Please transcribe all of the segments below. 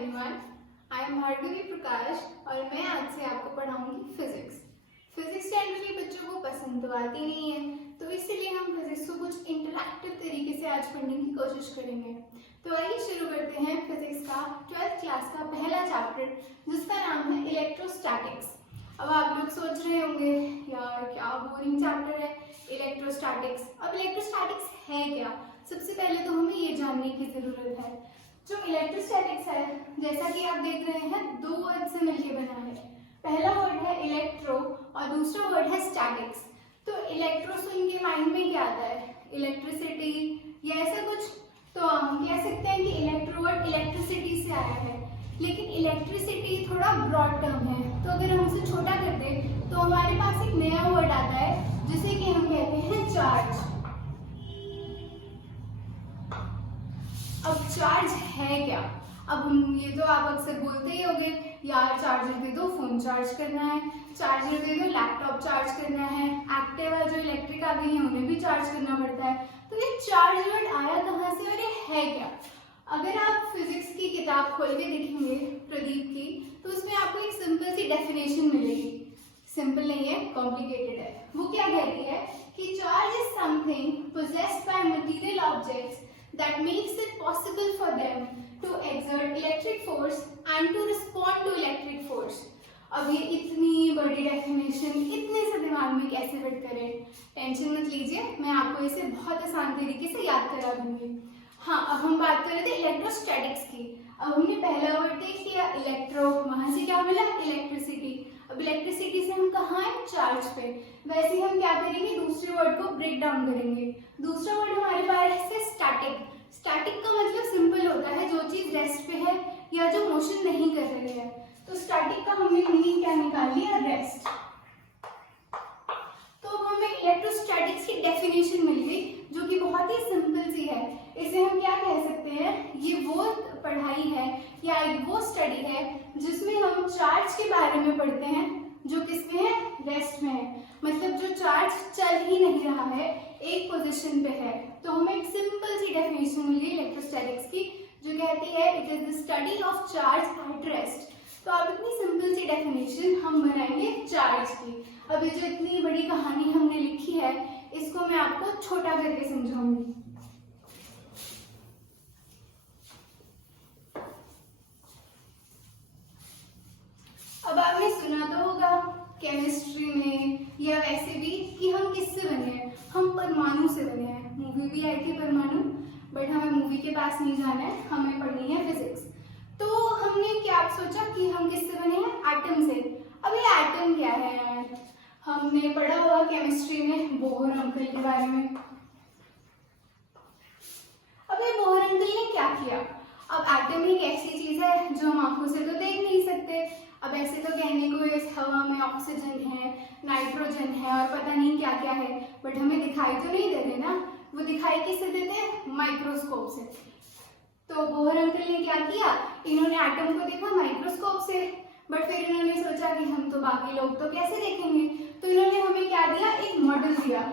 Everyone, I am Bhargavi प्रकाश और मैं आज से आपको पढ़ाऊंगी फिजिक्स। फिजिक्स जनरली बच्चों को पसंद तो आती नहीं है, तो इसीलिए हम फिजिक्स को कुछ इंटरैक्टिव तरीके से आज पढ़ने की कोशिश करेंगे। तो आइए शुरू करते हैं फिजिक्स का 12th क्लास का पहला चैप्टर, जिसका नाम है इलेक्ट्रोस्टैटिक्स। अब आप लोग सोच रहे होंगे, यार क्या बोरिंग चैप्टर है इलेक्ट्रोस्टैटिक्स। अब इलेक्ट्रोस्टैटिक्स है क्या? सबसे पहले तो हमें ये जानने की जरूरत है। जो इलेक्ट्रोस्टैटिक्स है, जैसा कि आप देख रहे हैं, दो वर्ड से मिलकर बना है। पहला वर्ड है इलेक्ट्रो और दूसरा वर्ड है स्टैटिक्स। तो इलेक्ट्रो सुन के माइंड में क्या आता है? इलेक्ट्रिसिटी या ऐसा कुछ। तो हम कह सकते हैं कि इलेक्ट्रो वर्ड इलेक्ट्रिसिटी से आया है, लेकिन इलेक्ट्रिसिटी थोड़ा ब्रॉड टर्म है, तो अगर हम उसे छोटा कर दें तो हमारे पास एक नया वर्ड आता है जिसे कि हम कहते हैं चार्ज। अब चार्ज है क्या? अब हम ये तो आप अक्सर बोलते ही होंगे, यार चार्जर दे दो, फोन चार्ज करना है, चार्जर दे दो, लैपटॉप चार्ज करना है, एक्टिवा जो इलेक्ट्रिक आ गई है उन्हें भी चार्ज करना पड़ता है। तो ये चार्ज वर्ड आया कहाँ से और ये है क्या? अगर आप फिजिक्स की किताब खोल के देखेंगे प्रदीप की, तो उसमें आपको एक सिंपल सी डेफिनेशन मिलेगी। सिंपल नहीं है, कॉम्प्लिकेटेड है। वो क्या कहती है कि charge is something possessed by material objects that makes it possible for them to exert electric force and to respond to electric force। अब ये इतनी बड़ी डेफिनेशन इतने से दिमाग में कैसे फिट करें? टेंशन मत लीजिए, मैं आपको इसे बहुत आसान तरीके से याद करा दूंगी। हाँ, अब हम बात कर रहे थे इलेक्ट्रोस्टैटिक्स की। अब हमने पहला वर्ड देख लिया इलेक्ट्रो, वहां से क्या मिला? इलेक्ट्रिसिटी। अब इलेक्ट्रिसिटी से हम कहाँ है? चार्ज पे। वैसे ही हम क्या करेंगे? दूसरे वर्ड को ब्रेक डाउन करेंगे। दूसरा वर्ड हमारे पास है स्टैटिक। स्टैटिक का मतलब सिंपल होता है, जो चीज रेस्ट पे है या जो मोशन नहीं कर रही है। तो स्टैटिक का हमने मीनिंग क्या निकाल लिया? रेस्ट। तो अब हमें इलेक्ट्रोस्टैटिक्स की डेफिनेशन मिल गई, जो कि बहुत ही सिंपल सी है। इसे हम क्या कह सकते हैं? ये वो पढ़ाई है या एक वो स्टडी है जिसमें हम चार्ज के बारे में पढ़ते हैं जो किसमें है? रेस्ट में है। मतलब जो चार्ज चल ही नहीं रहा है, एक पोजीशन पे है। तो हमें एक सिंपल सी डेफिनेशन मिली इलेक्ट्रोस्टैटिक्स की, जो कहती है it is the study of charge at rest. तो अब इतनी सिंपल सी डेफिनेशन हम बनाएंगे चार्ज की। अब ये जो इतनी बड़ी कहानी हमने लिखी है, इसको मैं आपको छोटा करके समझाऊंगी। अब आपने सुना तो होगा केमिस्ट्री में या वैसे भी कि हम किससे बने हैं? हम परमाणु से बने हैं। मूवी भी आई थी परमाणु, बट हमें मूवी के पास नहीं जाना है, हमें पढ़नी है फिजिक्स। तो हमने क्या सोचा कि हम किससे बने हैं? एटम से। अब ये एटम क्या है यार? हमने पढ़ा हुआ केमिस्ट्री में बोहर अंकल के बारे में। अब ये बोहर अंकल ने क्या किया? अब एटम एक ऐसी चीज है जो हम आंखों से तो देख नहीं सकते। अब ऐसे तो कहने को इस हवा में ऑक्सीजन है, नाइट्रोजन है और पता नहीं क्या क्या है, बट हमें दिखाई तो नहीं देते ना। वो दिखाई किससे देते हैं? माइक्रोस्कोप से। तो बोहर अंकल ने क्या किया? इन्होंने एटम को देखा माइक्रोस्कोप से, बट फिर इन्होंने सोचा कि हम तो बाकी लोग तो कैसे देखेंगे, तो इन्होंने हमें क्या दिया? एक मॉडल दिया।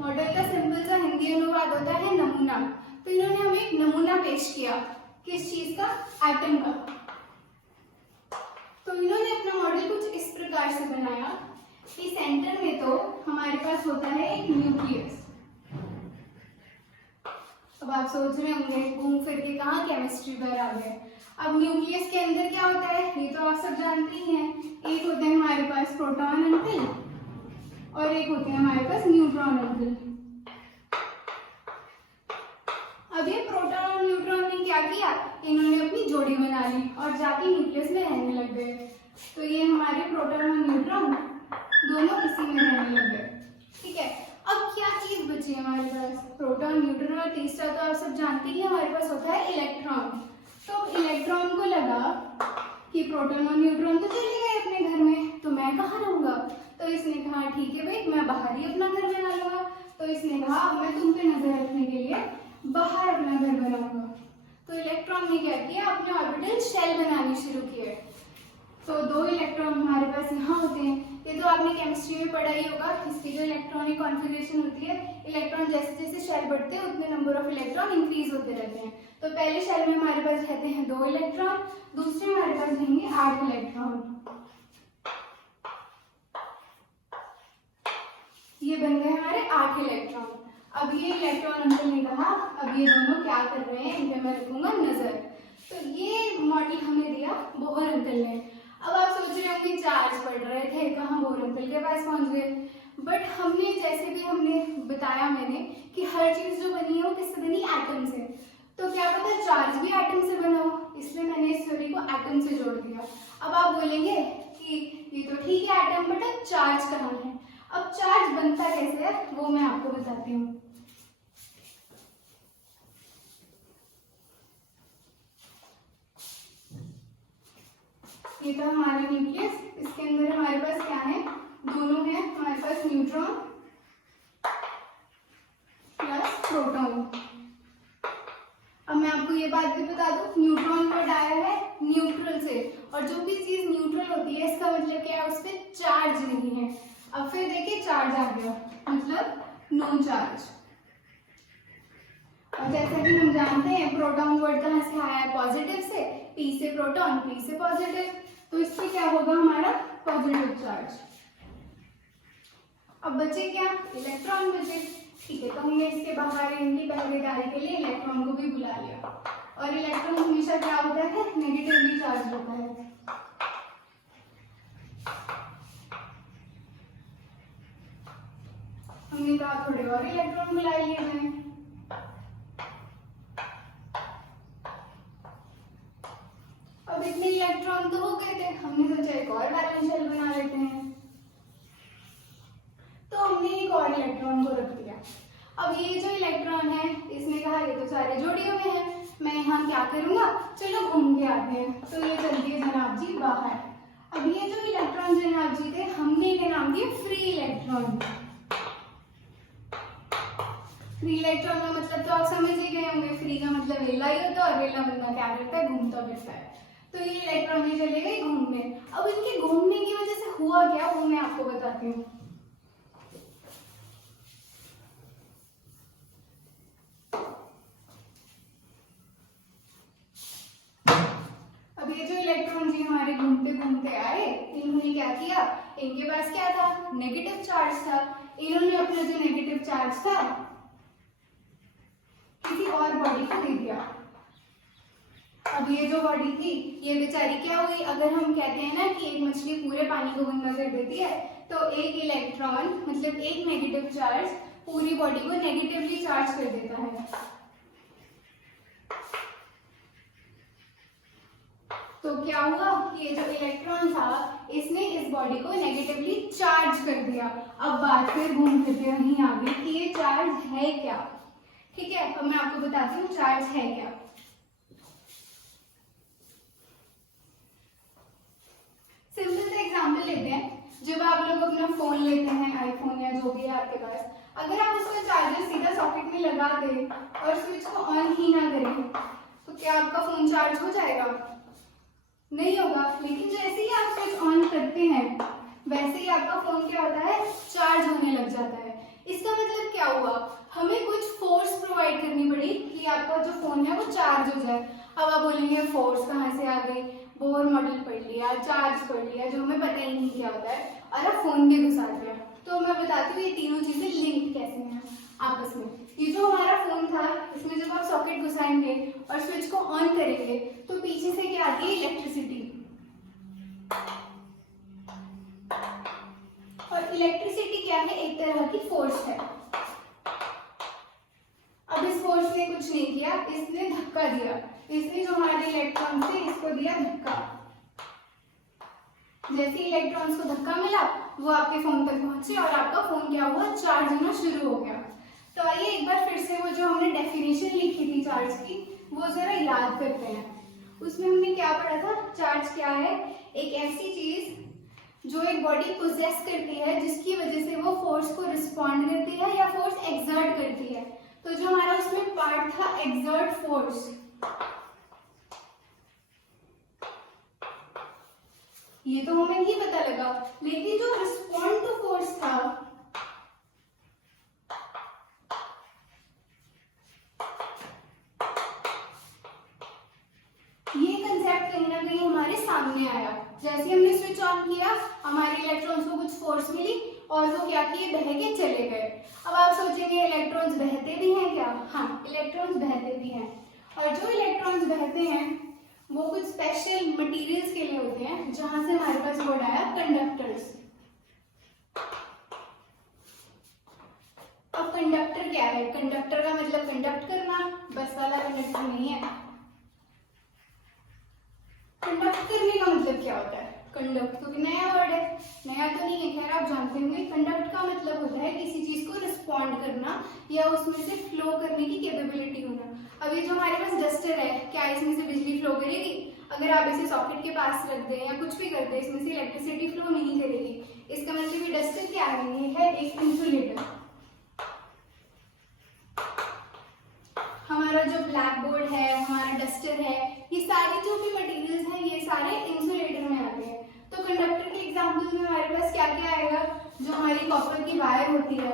मॉडल का सिंपल सा हिंदी अनुवाद होता है नमूना। तो इन्होंने हमें एक नमूना पेश किया। किस चीज का? एटम का। तो इन्होंने अपना मॉडल कुछ इस प्रकार से बनाया कि सेंटर में तो हमारे पास होता है एक न्यूक्लियस। अब आप सोच रहे होंगे घूम फिर के कहाँ केमिस्ट्री पर आ गए। अब न्यूक्लियस के अंदर क्या होता है ये तो आप सब जानते ही हैं। एक होते हैं हमारे पास प्रोटॉन अंकल और एक होते हैं हमारे पास न्यूट्रॉन अंकल। अब ये प्रोटॉन और न्यूट्रॉन ने क्या किया? इन्होंने अपनी जोड़ी बना ली और जाके न्यूक्लियस में रहने लग गए। तो ये हमारे प्रोटॉन और न्यूट्रॉन दोनों इसी में रहने लग गए। ठीक है, अब क्या चीज बची हमारे पास? प्रोटॉन, न्यूट्रॉन और तीसरा तो आप सब जानते ही हमारे पास होता है इलेक्ट्रॉन। तो इलेक्ट्रॉन को लगा कि प्रोटॉन और न्यूट्रॉन तो चले गए अपने घर में, तो मैं कहाँ रहूंगा? तो इसने कहा ठीक है भाई, मैं बाहर ही अपना घर बना लूंगा। तो इसने कहा अब मैं तुम पे नजर रखने के लिए बाहर अपना घर बनाऊंगा। तो इलेक्ट्रॉन ने क्या किया? अपने ऑर्बिटल शेल बनाने शुरू किए। तो दो इलेक्ट्रॉन हमारे पास यहाँ होते हैं। ये तो आपने केमिस्ट्री में पढ़ा ही होगा, इसकी जो इलेक्ट्रॉनिक कॉन्फ़िगरेशन होती है, इलेक्ट्रॉन जैसे जैसे शेल बढ़ते हैं उतने नंबर ऑफ इलेक्ट्रॉन इंक्रीज होते रहते हैं। तो पहले शेल में हमारे पास रहते हैं 2 इलेक्ट्रॉन, दूसरे में हमारे पास रहेंगे 8 इलेक्ट्रॉन। ये बन गए हमारे 8 इलेक्ट्रॉन। अब ये इलेक्ट्रॉन अंकल ने कहा अब ये दोनों क्या कर रहे हैं, इन पे मैं रखूंगा नजर। तो ये मॉडल हमें दिया बोहर अंकल ने। अब आप सोच रहे होंगे चार्ज पढ़ रहे थे, कहाँ बोहर अंकल के पास पहुंच गए। बट हमने जैसे भी हमने बताया मैंने कि हर चीज जो बनी है वो किससे बनी, एटम से। तो क्या पता चार्ज भी एटम से बना हो, इसलिए मैंने इस थ्योरी को एटम से जोड़ दिया। अब आप बोलेंगे कि ये तो ठीक है एटम, बट अब चार्ज कहाँ है। अब चार्ज बनता कैसे है वो मैं आपको बताती हूँ। ये था हमारा न्यूक्लियस, इसके अंदर हमारे पास क्या है, दोनों है हमारे पास न्यूट्रॉन प्लस प्रोटॉन। अब मैं आपको ये बात भी बता दूं, न्यूट्रॉन वर्ड आया है न्यूट्रल से, और जो भी चीज न्यूट्रल होती है इसका मतलब क्या है, उस पर चार्ज नहीं है। अब फिर देखिए चार्ज आ गया, मतलब नो चार्ज। और जैसा कि हम जानते हैं प्रोटॉन वर्ड कहाँ से आया है, पॉजिटिव से, P से प्रोटॉन, P से पॉजिटिव, तो इससे क्या होगा हमारा पॉजिटिव चार्ज। अब बचे क्या, इलेक्ट्रॉन बचे। ठीक है, तो हमने इसके बाहर इनकी पहरेदारी के लिए इलेक्ट्रॉन को भी बुला लिया। और इलेक्ट्रॉन हमेशा क्या होता है, नेगेटिवली चार्ज होता है। हमने कहा थोड़े और इलेक्ट्रॉन बुला लिए हैं। अब इतने इलेक्ट्रॉन तो हो गए थे, हमने सोचा एक और वैलेंस शेल बना लेते हैं, तो हमने एक और इलेक्ट्रॉन को रख दिया। अब ये जो इलेक्ट्रॉन है इसने कहा ये तो सारे जोड़ियों में है, मैं यहाँ क्या करूंगा, चलो घूम के आते हैं। तो ये चल दिए जनाब जी बाहर। अब ये जो इलेक्ट्रॉन जनाब जी थे हमने इन्हें नाम दिया फ्री इलेक्ट्रॉन। फ्री इलेक्ट्रॉन का मतलब तो आप समझ ही गए होंगे, फ्री का मतलब वेला ही होता है, और वेला बंदा क्या करता है, घूमता फिरता है। तो ये इलेक्ट्रॉन ये चले गए घूमने। अब इनके घूमने की वजह से हुआ क्या वो मैं आपको बताती हूँ। अब ये जो इलेक्ट्रॉन जी हमारे घूमते घूमते आए, इन्होंने क्या किया, इनके पास क्या था, नेगेटिव चार्ज था। इन्होंने अपना जो नेगेटिव चार्ज था किसी और बॉडी को दे दिया। अब ये जो बॉडी थी ये बेचारी क्या हुई, अगर हम कहते हैं ना कि एक मछली पूरे पानी को गंदा कर देती है, तो एक इलेक्ट्रॉन मतलब एक नेगेटिव चार्ज पूरी बॉडी को नेगेटिवली चार्ज कर देता है। तो क्या हुआ, ये जो इलेक्ट्रॉन था इसने इस बॉडी को नेगेटिवली चार्ज कर दिया। अब बात फिर घूम फिर के वहीं आ गई कि ये चार्ज है क्या। ठीक है, अब मैं आपको बताती हूँ चार्ज है क्या। सिंपल सा एग्जांपल लेते हैं, जब आप लोग अपना फोन लेते हैं, आईफोन या जो भी है आपके पास, अगर आप उसका चार्जर सीधा सॉकेट में लगा दें और स्विच को ऑन ही ना करें तो क्या आपका फोन चार्ज हो जाएगा, नहीं होगा। लेकिन जैसे ही आप स्विच ऑन करते हैं वैसे ही आपका फोन क्या होता है, चार्ज होने लग जाता है। इसका मतलब क्या हुआ, हमें कुछ फोर्स प्रोवाइड करनी पड़ी कि आपका जो फोन है वो चार्ज हो जाए। अब आप बोलेंगे फोर्स कहाँ से आ गई, बोर मॉडल पढ़ लिया, चार्ज पढ़ लिया, जो हमें पता ही नहीं क्या होता है, और अब फोन भी घुसा दिया। तो मैं बताती हूँ ये तीनों चीजें लिंक कैसे हैं आपस में। ये जो हमारा फोन था इसमें जब आप सॉकेट घुसाएंगे और स्विच को ऑन करेंगे तो पीछे से क्या आती है, इलेक्ट्रिसिटी। और इलेक्ट्रिसिटी क्या है, एक तरह की फोर्स है। अब इस फोर्स ने कुछ नहीं किया, इसने धक्का दिया, इसने जो हमारे इलेक्ट्रॉन थे इसको दिया धक्का। जैसे इलेक्ट्रॉन्स को धक्का मिला वो आपके फोन तक पहुंचे और आपका फोन क्या हुआ, चार्ज होना शुरू हो गया। तो आइए एक बार फिर से वो जो हमने डेफिनेशन लिखी थी चार्ज की वो जरा याद करते हैं। उसमें हमने क्या पढ़ा था, चार्ज क्या है, एक ऐसी चीज जो एक बॉडी पोजेस करती है जिसकी वजह से वो फोर्स को रिस्पॉन्ड करती है या फोर्स एक्सर्ट करती है। तो जो हमारा उसमें पार्ट था एक्सर्ट फोर्स, ये तो हमें ही पता लगा, लेकिन जो रिस्पॉन्ड टू फोर्स था कंसेप्ट कहीं ना कहीं हमारे सामने आया। जैसे ही हमने स्विच ऑन किया, हमारे इलेक्ट्रॉन्स को कुछ फोर्स मिली और वो क्या किए, बह के चले गए। अब आप सोचेंगे इलेक्ट्रॉन्स बहते भी हैं क्या? हाँ, इलेक्ट्रॉन्स बहते भी हैं। और जो इलेक्ट्रॉन्स बहते हैं वो कुछ स्पेशल मटेरियल्स के लिए होते हैं, जहां से हमारे पास वर्ड आया कंडक्टर्स। अब कंडक्टर क्या है? कंडक्टर का मतलब कंडक्ट करना, बस वाला कंडक्टर नहीं है। कंडक्ट करने का मतलब क्या होता है? कंडक्ट तो नया वर्ड है, नया तो नहीं है, खैर आप जानते होंगे। कंडक्ट का मतलब होता है किसी चीज को रिस्पॉन्ड करना या उसमें से फ्लो करने की कैपेबिलिटी होना। अभी जो हमारे पास डस्टर है, क्या इसमें से बिजली फ्लो करेगी? अगर आप इसे सॉकेट के पास रख दें या कुछ भी कर दें, इसमें से इलेक्ट्रिसिटी फ्लो नहीं करेगी। इसका मतलब ये डस्टर क्या है? ये है एक इंसुलेटर। हमारा जो ब्लैक बोर्ड है, हमारा डस्टर है, ये सारे जो भी मटेरियल्स हैं ये सारे इंसुलेटर में आते हैं। तो कंडक्टर के एग्जांपल्स में हमारे पास क्या क्या आएगा? जो हमारी कॉपर की वायर होती है,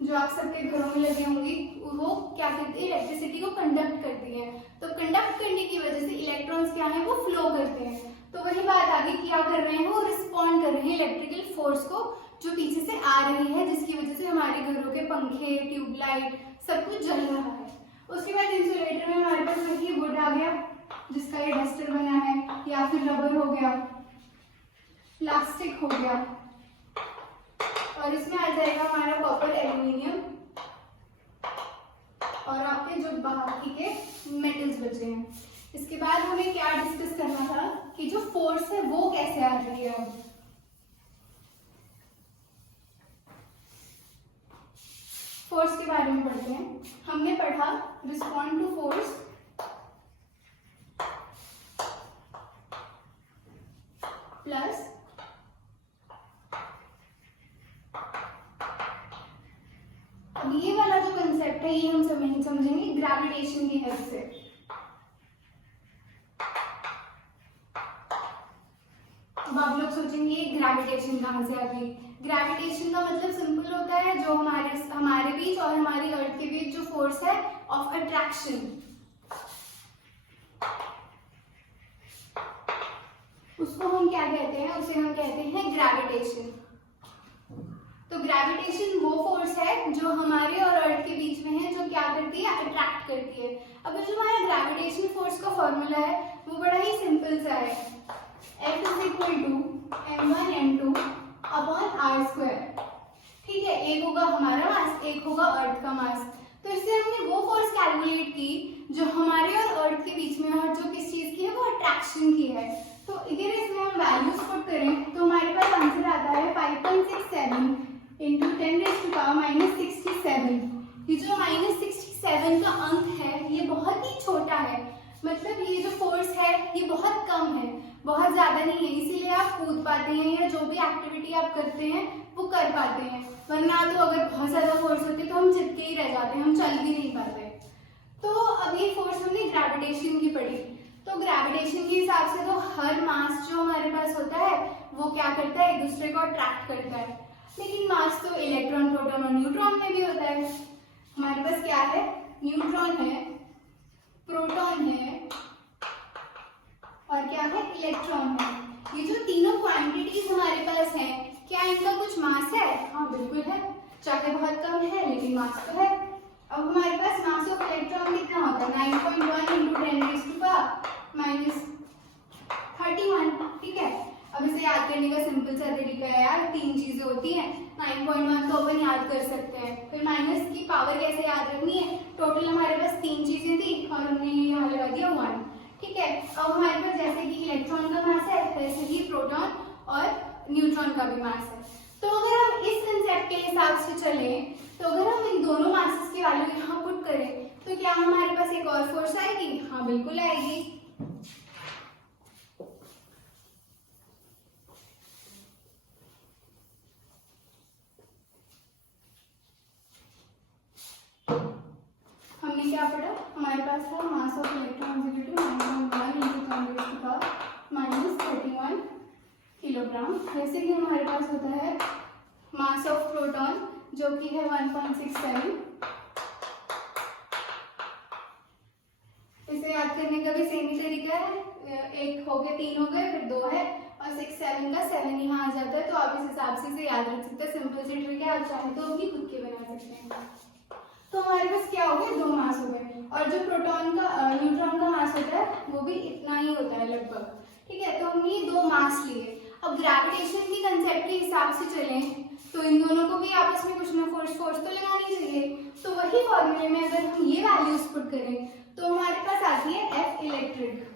जो आप सबके घरों में लगी होंगी, वो क्या करती है? इलेक्ट्रिसिटी को कंडक्ट करती है। तो कंडक्ट करने की वजह से इलेक्ट्रॉन्स क्या है? वो फ्लो करते हैं। तो वही बात आगे क्या कर रहे हैं? वो रिस्पॉन्ड कर रहे हैं इलेक्ट्रिकल फोर्स को जो पीछे से आ रही है, जिसकी वजह से हमारे घरों के पंखे, ट्यूबलाइट सब कुछ जल रहा है। उसके बाद इंसुलेटर में हमारे पास देखिए वुड आ गया, जिसका ये डस्टर बना है, या फिर रबर हो गया, प्लास्टिक हो गया, और इसमें आ जाएगा हमारा कॉपर, एल्यूमिनियम और आपके जो बाकी के मेटल्स बचे हैं। इसके बाद हमें क्या डिस्कस करना था कि जो फोर्स है वो कैसे आ रही है। अब फोर्स के बारे में पढ़ते हैं। हमने पढ़ा रिस्पॉन्ड टू फोर्स, प्लस अब ये वाला जो कंसेप्ट है ये हम समझेंगे ग्रेविटेशन की हेल्प से। अब आप लोग सोचेंगे ग्रेविटेशन कहाँ से आ गई? ग्रेविटेशन का मतलब सिंपल होता है जो हमारे बीच और हमारी अर्थ के बीच जो फोर्स है ऑफ अट्रैक्शन, उसको हम क्या कहते हैं? उसे हम कहते हैं ग्रेविटेशन। तो ग्रेविटेशन वो फोर्स है जो हमारे और अर्थ के बीच में है, जो क्या करती है? अट्रैक्ट करती है। अब जो हमारा ग्रेविटेशन फोर्स का फॉर्मूला है वो बड़ा ही सिंपल सा है, F = m1m2 अपॉन r²। ठीक है, एक होगा हमारा मास, एक होगा अर्थ का मास। तो इससे हमने वो फोर्स कैलकुलेट की जो हमारे और अर्थ के बीच में, और जो किस चीज की है? वो अट्रैक्शन की है। तो इधर इसमें हम वैल्यूज पुट करें तो हमारे पास आंसर आता है 5.67 इंटू 10⁻⁻67। ये जो -67 का अंक है ये बहुत ही छोटा है, मतलब ये जो फोर्स है ये बहुत कम है, बहुत ज्यादा नहीं है, इसीलिए आप कूद पाते हैं या जो भी एक्टिविटी आप करते हैं वो कर पाते हैं। वरना तो अगर बहुत ज्यादा फोर्स होती तो हम चिपके ही रह जाते, हम चल भी नहीं पाते। तो अब ये फोर्स हमने ग्रेविटेशन की पढ़ी। तो ग्रेविटेशन के हिसाब से तो हर मास जो हमारे पास होता है वो क्या करता है? एक दूसरे को अट्रैक्ट करता है। लेकिन मास तो इलेक्ट्रॉन, प्रोटॉन और न्यूट्रॉन में भी होता है। हमारे पास क्या है? न्यूट्रॉन है, प्रोटॉन है और क्या है? इलेक्ट्रॉन है। ये जो तीनों क्वांटिटीज हमारे पास हैं, क्या इनका कुछ मास है? हाँ बिल्कुल है, चाहे बहुत कम है लेकिन मास तो है। अब हमारे पास मास ऑफ इलेक्ट्रॉन कितना होता है? 9.1 इंटू 10⁻31। ठीक है, अब इसे याद करने का सिंपल सा तरीका है यार, तीन चीजें होती हैं। 9.1 तो अपन याद कर सकते हैं, फिर माइनस की पावर कैसे याद रखनी है? टोटल हमारे पास तीन चीजें थी और हमने यहाँ लगा दिया 1। ठीक है, अब हमारे पास जैसे कि इलेक्ट्रॉन का मास है वैसे ही प्रोटॉन और न्यूट्रॉन का भी मास है। तो अगर हम इस कंसेप्ट के हिसाब से चलें, तो अगर हम इन दोनों मासेस की वैल्यू यहाँ पुट करें तो क्या हमारे पास एक और फोर्स आएगी? हाँ बिल्कुल आएगी। हमने क्या पढ़ा? हमारे पास था mass of electron = 9.1 into 10⁻31 kilogram. जैसे कि हमारे पास होता है मास ऑफ प्रोटॉन जो कि है 1.67। इसे याद करने का भी सेम ही तरीका है, एक हो गए, 3 हो गए, फिर 2 है और 6 7 का 7 यहाँ आ जाता है, तो आप इस हिसाब से इसे याद रख सकते हैं। सिंपल सी ट्रिक है, आप चाहें तो अपनी खुद के बना सकते हैं। तो हमारे पास क्या हो गया, 2 मास हो गए, और जो प्रोटॉन का न्यूट्रॉन का मास होता है वो भी इतना ही होता है लगभग, ठीक है। तो हमने 2 मास लिए। अब ग्रेविटेशन की कंसेप्ट के हिसाब से चलें तो इन दोनों को भी आपस में कुछ ना फोर्स तो लगानी चाहिए। तो वही फॉर्मूले में अगर हम ये वैल्यूज पुट करें तो हमारे पास आती है F इलेक्ट्रिक,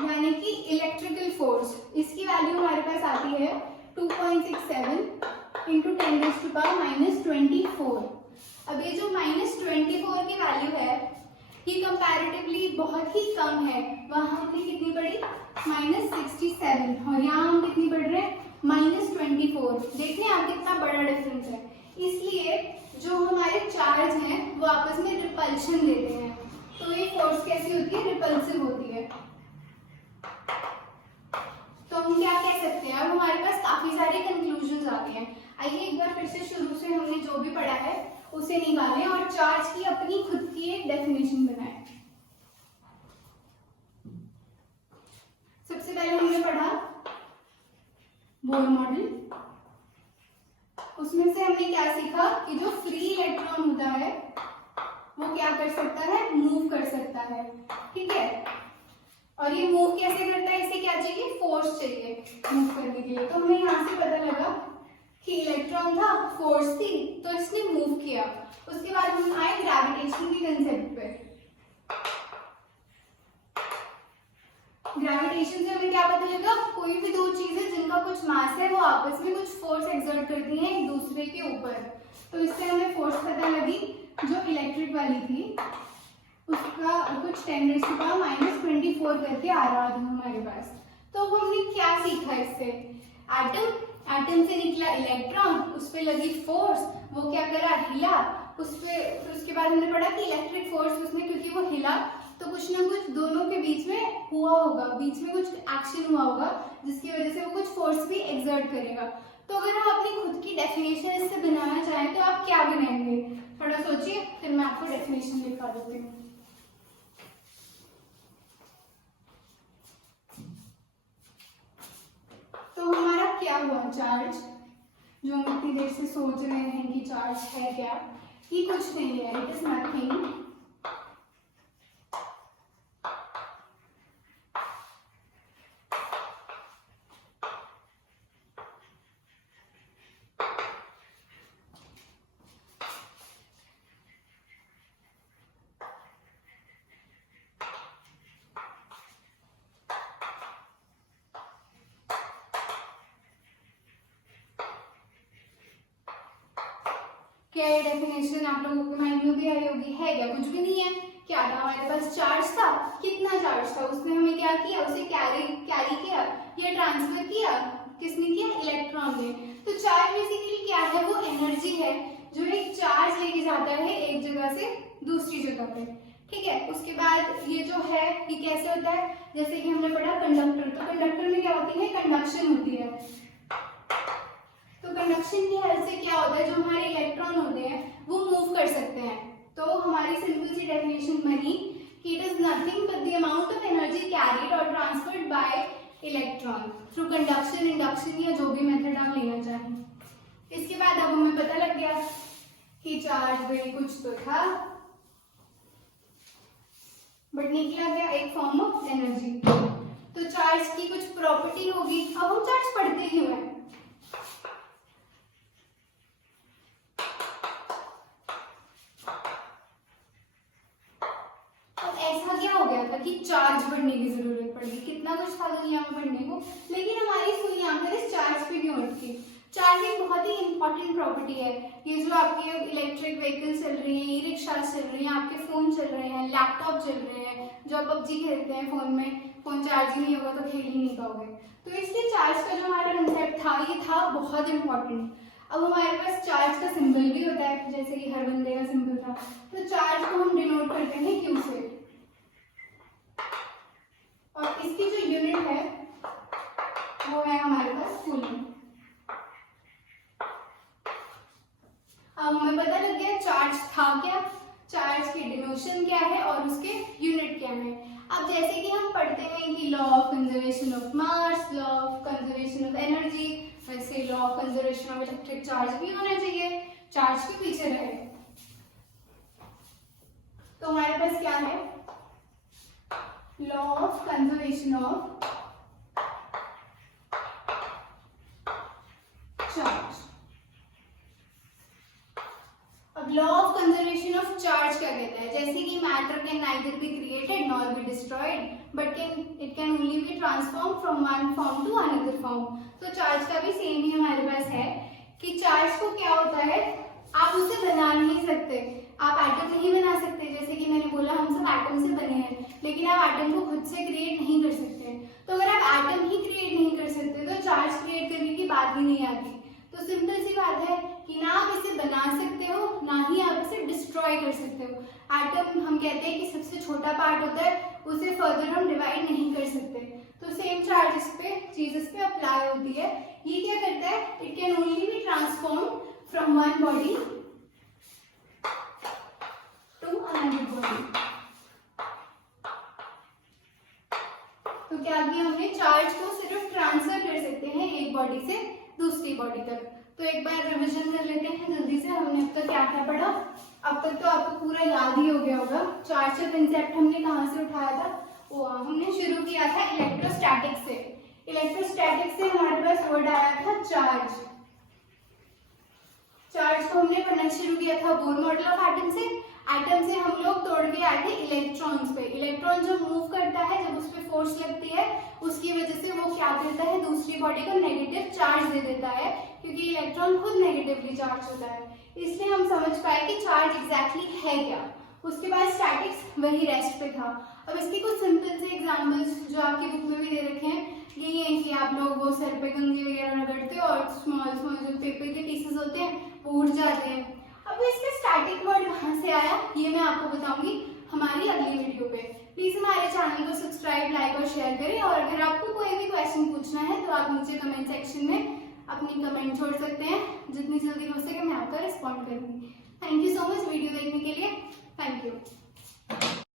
यानी कि इलेक्ट्रिकल फोर्स। इसकी वैल्यू हमारे पास आती है 2.67 इंटू 10⁻⁻24। अब ये जो -24 की वैल्यू है ये कंपैरेटिवली बहुत ही कम है। वहां हमने कितनी पढ़ी, -67, और यहाँ हम कितनी पढ़ रहे हैं, -24। देख रहे हैं आप कितना बड़ा डिफरेंस है। इसलिए जो हमारे चार्ज हैं वो आपस में रिपल्शन देते हैं, तो ये फोर्स कैसी होती है, रिपल्सिव होती है। तो हम क्या कह सकते हैं, अब हमारे पास काफी सारे कंक्लूजन्स आ गए हैं। आइए एक बार फिर से शुरू से हमने जो भी पढ़ा है उसे निकालें और चार्ज की अपनी खुद की एक डेफिनेशन बनाएं। सबसे पहले हमने पढ़ा बोर मॉडल, उसमें से हमने क्या सीखा कि जो फ्री इलेक्ट्रॉन होता है वो क्या कर सकता है, मूव कर सकता है, ठीक है। और ये मूव कैसे करता है, इसे क्या चाहिए, फोर्स चाहिए मूव करने के लिए। तो हमें यहाँ से पता लगा कि इलेक्ट्रॉन था, फोर्स थी, तो इसने मूव किया। उसके बाद हम आए ग्रेविटेशन की कंसेप्ट पे। ग्रेविटेशन से हमें क्या पता लगा, कोई भी 2 चीजें जिनका कुछ मास है वो आपस में कुछ फोर्स एक्सर्ट करती हैं एक दूसरे के ऊपर। तो इससे हमें फोर्स पता लगी, जो इलेक्ट्रिक वाली थी उसका कुछ 10⁻⁻24 करके आ रहा था हमारे पास। तो हमने क्या सीखा इससे, एटम से निकला इलेक्ट्रॉन, उस पर लगी फोर्स, वो क्या करा, हिला, उस पे। फिर उसके बाद हमने पढ़ा कि इलेक्ट्रिक फोर्स उसमें, क्योंकि वो हिला तो कुछ ना कुछ दोनों के बीच में हुआ होगा, बीच में कुछ एक्शन हुआ होगा जिसकी वजह से वो कुछ फोर्स भी एक्सर्ट करेगा। तो अगर हम अपनी खुद की डेफिनेशन इससे बनाना चाहें तो आप क्या बनाएंगे, थोड़ा सोचिए, फिर मैं आपको डेफिनेशन लिखा देती हूँ। तो हमारा क्या हुआ, चार्ज, जो हम इतनी देर से सोच रहे हैं कि चार्ज है क्या, ये कुछ नहीं है, इट इज नथिंग क्या ये डेफिनेशन आप लोगों के माइंड में भी आई होगी, है क्या, कुछ भी नहीं है। क्या था हमारे पास, चार्ज था, कितना चार्ज था, उसने हमें क्या किया, उसे कैरी किया या ट्रांसफर किया, किसने किया, इलेक्ट्रॉन ने। तो चार्ज बेसिकली क्या है, वो एनर्जी है जो एक चार्ज लेके जाता है एक जगह से दूसरी जगह पे, ठीक है। उसके बाद ये जो है ये कैसे होता है, जैसे कि हमने पढ़ा कंडक्टर, तो कंडक्टर में क्या होती है, कंडक्शन होती है। तो कंडक्शन की हेल्प से क्या होता है, जो हमारे इलेक्ट्रॉन होते हैं वो मूव कर सकते हैं। तो हमारी सिंपल सी डेफिनेशन बनी कि it is nothing but the amount of energy carried और transferred by electron through conduction, induction या जो भी मेथड आप लेना चाहें। इसके बाद अब हमें पता लग गया कि चार्ज भाई कुछ तो था बट निकला गया एक फॉर्म ऑफ एनर्जी। तो चार्ज की कुछ प्रॉपर्टी होगी। अब हम चार्ज पढ़ते क्यों हैं, ऐसा क्या हो गया था कि चार्ज बढ़ने की जरूरत पड़ गई, कितना कुछ था दुनिया में बढ़ने को, लेकिन हमारी सुई आंखें इस चार्ज पे क्यों अटकी। चार्ज एक बहुत ही इंपॉर्टेंट प्रॉपर्टी है। ये जो आपके इलेक्ट्रिक व्हीकल्स चल रही हैं, ई रिक्शा चल रही हैं, आपके फोन चल रहे हैं, लैपटॉप चल रहे हैं, जो आप पबजी खेलते हैं फोन में, फोन चार्ज ही नहीं होगा तो खेल ही नहीं पाओगे। तो इसलिए चार्ज का जो हमारा कंसेप्ट था ये था बहुत इंपॉर्टेंट। अब हमारे पास चार्ज का सिंबल भी होता है, जैसे कि हर बंदे का सिंबल था। तो चार्ज को हम डिनोट करते हैं क्यू से, और इसकी जो यूनिट है वो है हमारे पास कूलम। अब हमें पता लग गया चार्ज था क्या, चार्ज की फंक्शन क्या है और उसके यूनिट क्या है। अब जैसे कि हम पढ़ते हैं कि law of conservation of mass, law of conservation of energy, वैसे law of conservation of electric charge भी होना चाहिए, चार्ज के पीछे रहे। तो हमारे पास क्या है, law of conservation of charge. अब law of conservation of charge क्या कहता है, जैसे कि matter can neither be created nor be destroyed but it can only be transform from one form to another form. तो चार्ज का भी same ही हमारे पास है कि चार्ज को क्या होता है, आप उसे बना नहीं सकते, आप एटम नहीं बना सकते। जैसे कि मैंने बोला हम सब एटम से बने हैं, लेकिन आप एटम को खुद से क्रिएट नहीं कर सकते। तो अगर आप एटम ही क्रिएट नहीं कर सकते तो चार्ज क्रिएट करने की बात ही नहीं आती। तो सिंपल सी बात है कि ना आप इसे बना सकते हो, ना ही आप इसे डिस्ट्रॉय कर सकते हो। एटम हम कहते हैं कि सबसे छोटा पार्ट होता है, उसे फर्दर हम डिवाइड नहीं कर सकते। तो सेम चार्ज इस पे अप्लाई होती है। ये क्या करता है, it can only be transform from one body to another body. तो क्या किया हमने, चार्ज को सिर्फ ट्रांसफर कर सकते हैं एक बॉडी से दूसरी बॉडी तक। तो एक बार रिवीजन कर लेते हैं जल्दी से, हमने अब तक क्या क्या पढ़ा। अब तक तो आपको पूरा याद ही हो गया होगा। चार्ज का कंसेप्ट हमने कहाँ से उठाया था, वो हमने शुरू किया था इलेक्ट्रोस्टैटिक से। इलेक्ट्रोस्टैटिक से हमारे पास वर्ड आया था चार्ज। चार्ज को हमने पढ़ना शुरू किया था बोर मॉडल ऑफ एटम से। एटम से हम लोग तोड़ के आए थे इलेक्ट्रॉन्स पे। इलेक्ट्रॉन जब मूव करता है, जब उस पे फोर्स लगती है, उसकी वजह से वो क्या देता है, दूसरी बॉडी को नेगेटिव चार्ज दे देता है, क्योंकि इलेक्ट्रॉन खुद नेगेटिवली चार्ज होता है। इसलिए हम समझ पाए कि चार्ज एग्जैक्टली है क्या। उसके बाद स्टैटिक्स वही रेस्ट पे था। अब इसके कुछ सिंपल से एग्जांपल्स जो आपकी बुक में भी दे रखे हैं, यही है कि आप लोग वो सर पे कंघी वगैरह रगड़ते हो और स्मॉल स्मॉल जो पेपर के पीसेस होते हैं वो उड़ जाते हैं। अब इसका स्टैटिक वर्ड कहाँ से आया, ये मैं आपको बताऊंगी हमारी अगली वीडियो पे। प्लीज हमारे चैनल को सब्सक्राइब, लाइक और शेयर करें। और अगर आपको कोई भी क्वेश्चन पूछना है तो आप नीचे कमेंट सेक्शन में अपनी कमेंट छोड़ सकते हैं। जितनी जल्दी हो सके मैं आपका रिस्पॉन्ड करूंगी। Thank you so much video देखने के लिए। Thank you.